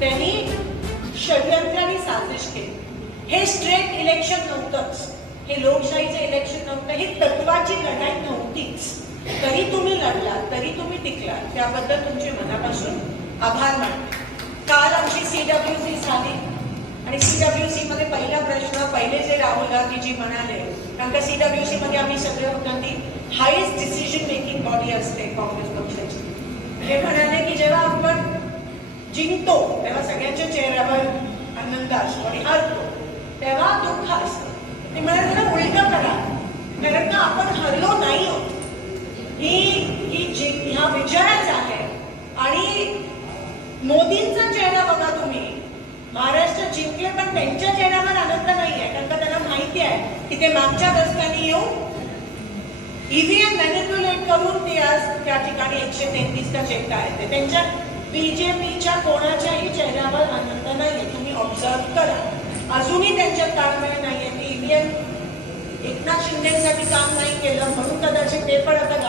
त्यांनी षडयंत्र आणि साजिश केली. हे स्ट्रेट इलेक्शन नव्हतंच. हे लोकशाहीचं इलेक्शन नव्हतं. ही तत्वाची लढाई नव्हतीच. तरी तुम्ही लढला तरी तुम्ही टिकला. त्याबद्दल तुमचे मनापासून आभार मानते. काल आमची सीडब्ल्यूसी झाली. आणि सीडब्ल्यूसी मध्ये पहिला प्रश्न पहिले जे राहुल गांधीजी म्हणाले कारण का सीडब्ल्यूसी मध्ये आम्ही सगळे होतो ती हायेस्ट डिसिजन मेकिंग बॉडी असते काँग्रेस पक्षाची. हे म्हणाले की जेव्हा आपण जिंकतो तेव्हा सगळ्यांच्या चेहऱ्यावर आनंद असतो आणि हरतो. तेव्हा दुःख असतं. ते म्हणाले जरा उलटं करा. कारण का आपण हरलो नाही आहोत. ही ही जिंक ह्या विजयाच आहे. आणि मोदींचा चेहरा बघा तुम्ही. महाराष्ट्र जिंकले पण त्यांच्या चेहऱ्यावर आनंद नाही आहे कारण का त्यांना माहिती आहे की ते मागच्या दशकांनी येऊन ईव्हीएम मॅनिप्युलेट करून ते आज त्या ठिकाणी एकशे तेहतीसचा चेक आहेत त्यांच्या बीजेपीच्या कोणाच्याही चेहऱ्यावर आनंद नाहीये तुम्ही ऑब्झर्व करा. अजूनही त्यांच्यात ताळमेळ नाहीये. की इंडियन एकनाथ शिंदेसाठी काम नाही केलं म्हणून कदाचित ते पण आता